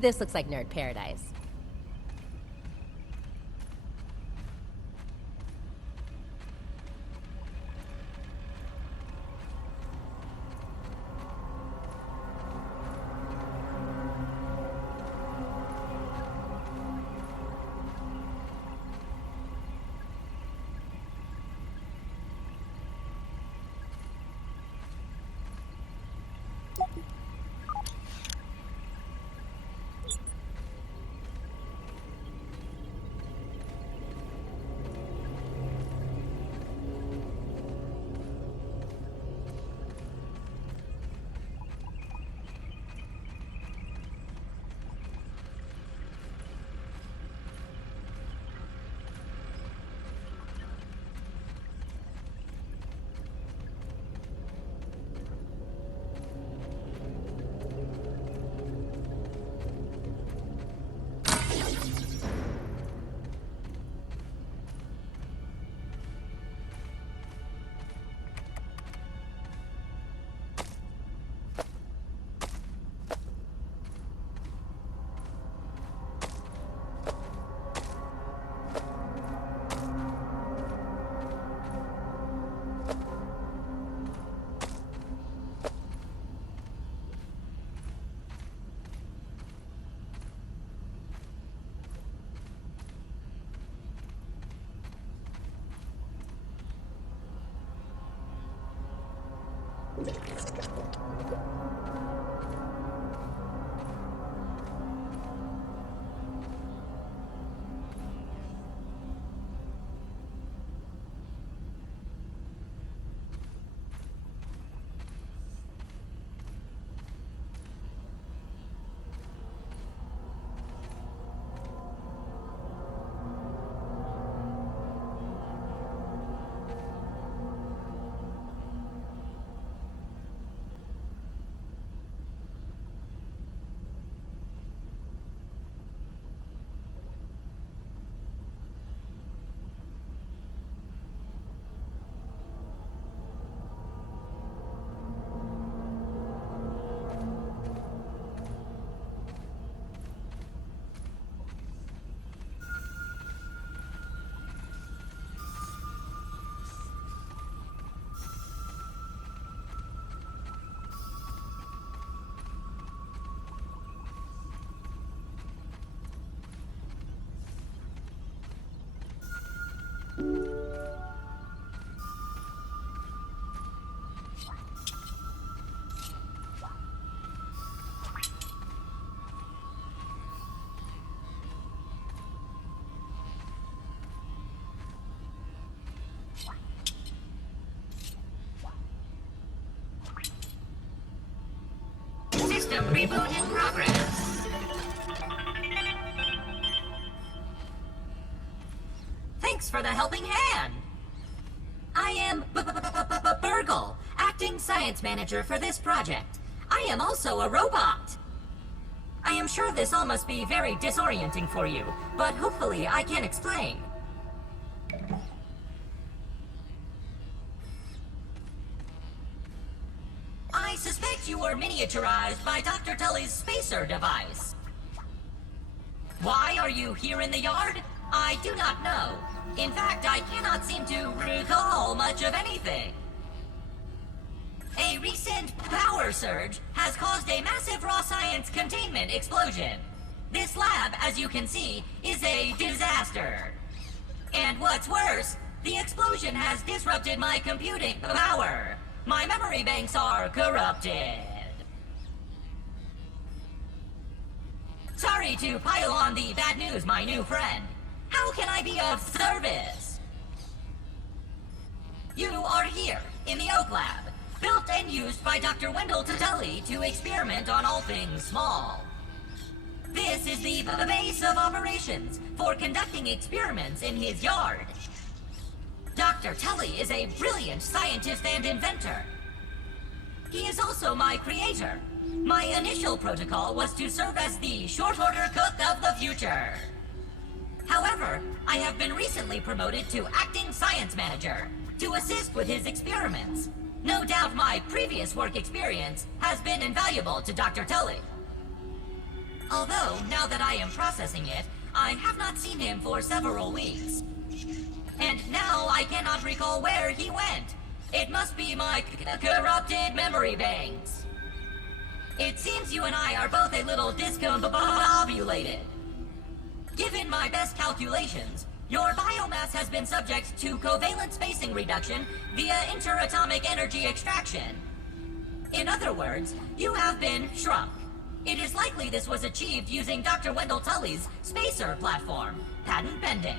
This looks like nerd paradise. System reboot in progress. Thanks for the helping hand. I am Burgle, acting science manager for this project. I am also a robot. I am sure this all must be very disorienting for you, but hopefully I can explain. I suspect you were miniaturized by Dr. Tully's spacer device. Why are you here in the yard? I do not know. In fact, I cannot seem to recall much of anything. A recent power surge has caused a massive raw science containment explosion. This lab, as you can see, is a disaster. And what's worse, the explosion has disrupted my computing power. My memory banks are corrupted. Sorry to pile on the bad news, my new friend. How can I be of service? You are here, in the Oak Lab, built and used by Dr. Wendell Tully to experiment on all things small. This is the base of operations for conducting experiments in his yard. Dr. Tully is a brilliant scientist and inventor. He is also my creator. My initial protocol was to serve as the short order cook of the future. However, I have been recently promoted to acting science manager to assist with his experiments. No doubt my previous work experience has been invaluable to Dr. Tully. Although, now that I am processing it, I have not seen him for several weeks. And now I cannot recall where he went. It must be my corrupted memory banks. It seems you and I are both a little discombobulated. Given my best calculations, your biomass has been subject to covalent spacing reduction via interatomic energy extraction. In other words, you have been shrunk. It is likely this was achieved using Dr. Wendell Tully's spacer platform, patent pending.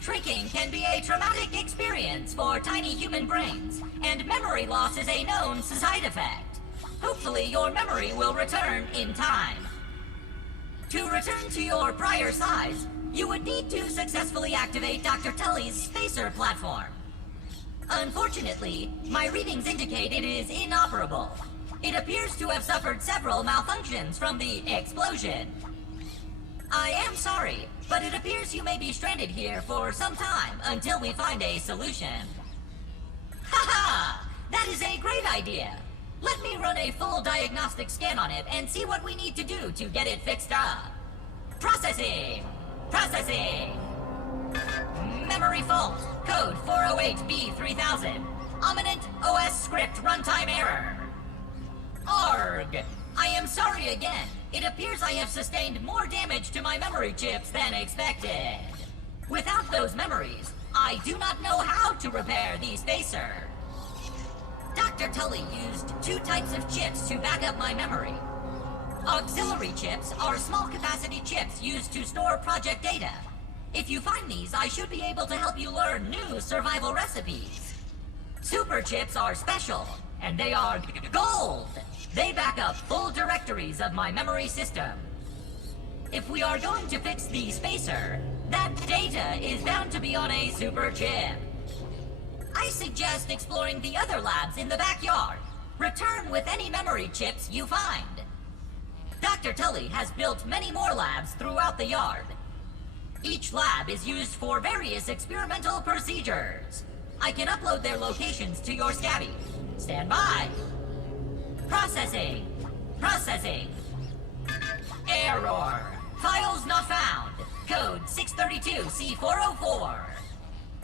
Shrinking can be a traumatic experience for tiny human brains, and memory loss is a known side effect. Hopefully your memory will return in time. To return to your prior size, you would need to successfully activate Dr. Tully's spacer platform. Unfortunately, my readings indicate it is inoperable. It appears to have suffered several malfunctions from the explosion. I am sorry, but it appears you may be stranded here for some time until we find a solution. Haha! That is a great idea! Let me run a full diagnostic scan on it and see what we need to do to get it fixed up. Processing! Processing! Memory fault. Code 408B3000. Ominent OS script runtime error. Arg! I am sorry again. It appears I have sustained more damage to my memory chips than expected. Without those memories, I do not know how to repair the spacer. Dr. Tully used two types of chips to back up my memory. Auxiliary chips are small capacity chips used to store project data. If you find these, I should be able to help you learn new survival recipes. Super chips are special, and they are gold. They back up full directories of my memory system. If we are going to fix the spacer, that data is bound to be on a super chip. I suggest exploring the other labs in the backyard. Return with any memory chips you find. Dr. Tully has built many more labs throughout the yard. Each lab is used for various experimental procedures. I can upload their locations to your Scabby. Stand by. Processing. Processing. Error. Files not found. Code 632C404.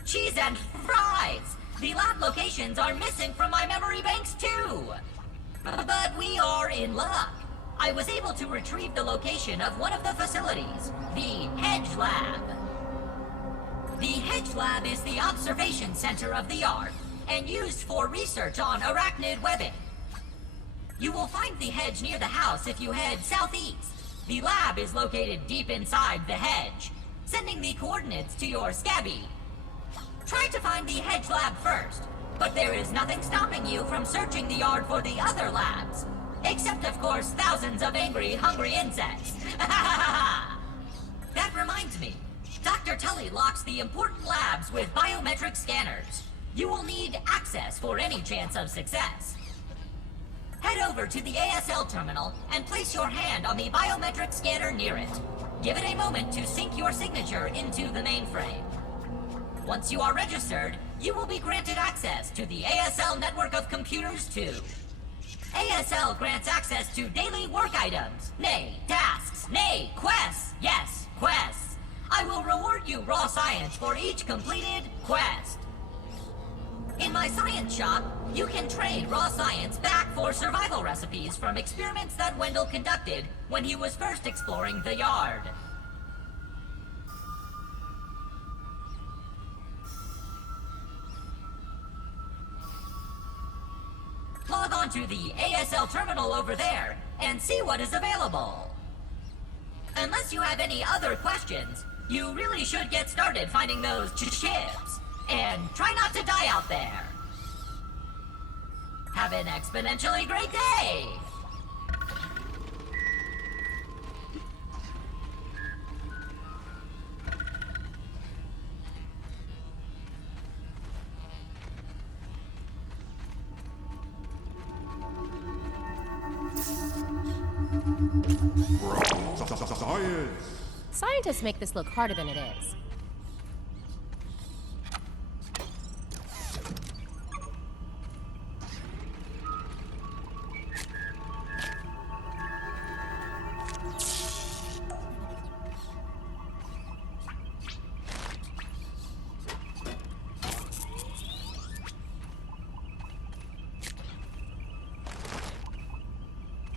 Cheese and fries. The lab locations are missing from my memory banks too. But we are in luck. I was able to retrieve the location of one of the facilities, the Hedge Lab. The Hedge Lab is the observation center of the yard and used for research on arachnid webbing. You will find the hedge near the house if you head southeast. The lab is located deep inside the hedge, sending the coordinates to your Scabby. Try to find the Hedge Lab first, but there is nothing stopping you from searching the yard for the other labs. Except, of course, thousands of angry, hungry insects. That reminds me. Dr. Tully locks the important labs with biometric scanners. You will need access for any chance of success. Head over to the ASL terminal and place your hand on the biometric scanner near it. Give it a moment to sync your signature into the mainframe. Once you are registered, you will be granted access to the ASL network of computers too. ASL grants access to daily work items, nay, tasks, nay, quests, yes, quests. I will reward you raw science for each completed quest. In my science shop, you can trade raw science back for survival recipes from experiments that Wendell conducted when he was first exploring the yard. Log on to the ASL terminal over there and see what is available. Unless you have any other questions, you really should get started finding those chips. And try not to die out there. Have an exponentially great day! Science! Scientists make this look harder than it is.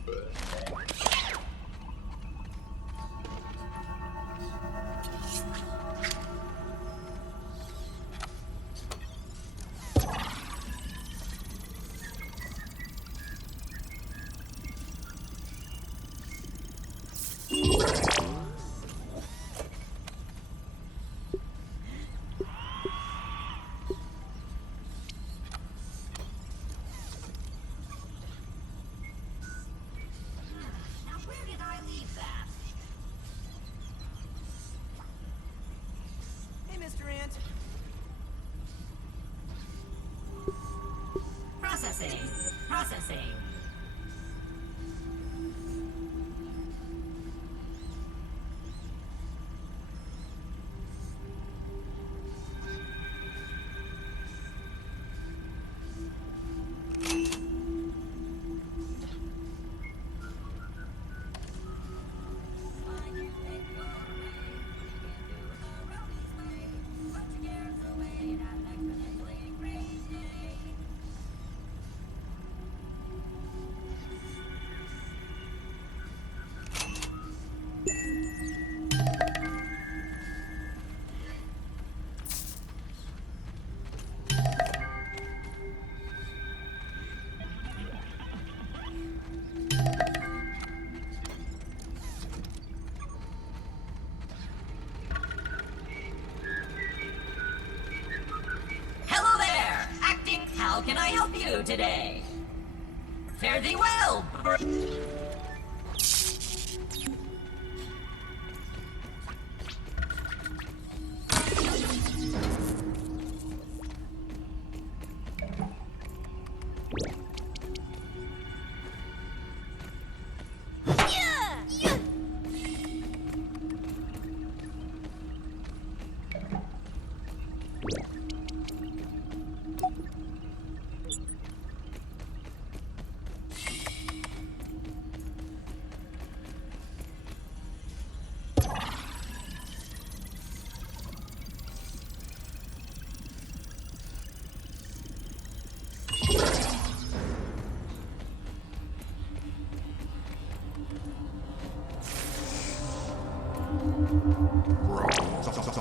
Now where did I leave that? Hey, Mr. Ant. Processing. Processing. Hello there! Acting, how can I help you today? Fare thee well,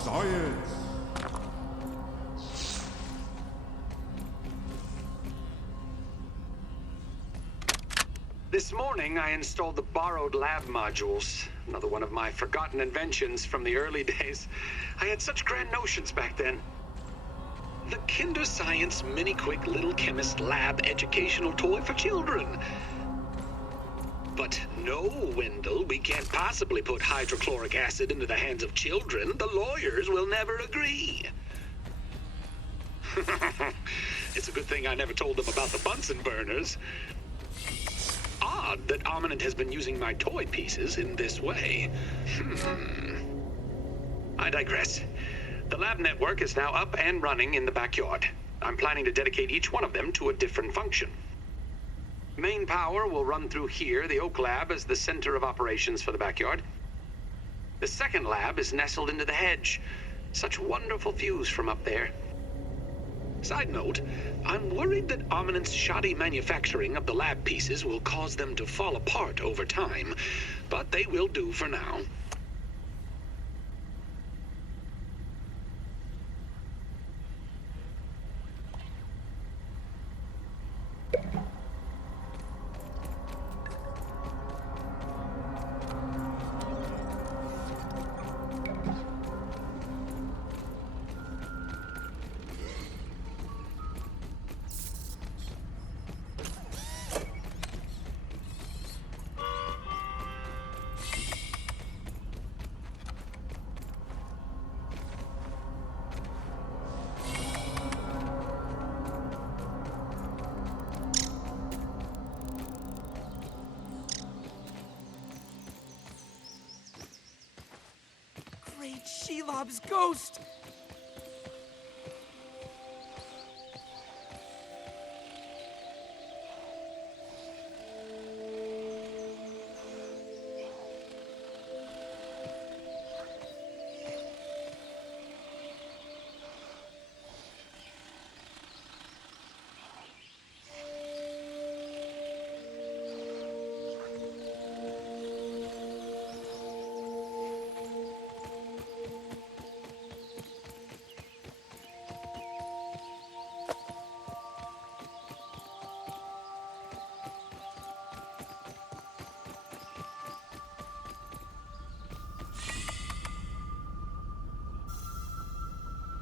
Science! This morning, I installed the borrowed lab modules. Another one of my forgotten inventions from the early days. I had such grand notions back then. The Kinder Science Mini Quick Little Chemist Lab educational toy for children. But no, Wendell, we can't possibly put hydrochloric acid into the hands of children. The lawyers will never agree. It's a good thing I never told them about the Bunsen burners. Odd that Ominent has been using my toy pieces in this way. I digress. The lab network is now up and running in the backyard. I'm planning to dedicate each one of them to a different function. Main power will run through here. The Oak Lab is the center of operations for the backyard. The second lab is nestled into the hedge. Such wonderful views from up there. Side note, I'm worried that Ominent's shoddy manufacturing of the lab pieces will cause them to fall apart over time, but they will do for now. Great Shelob's ghost!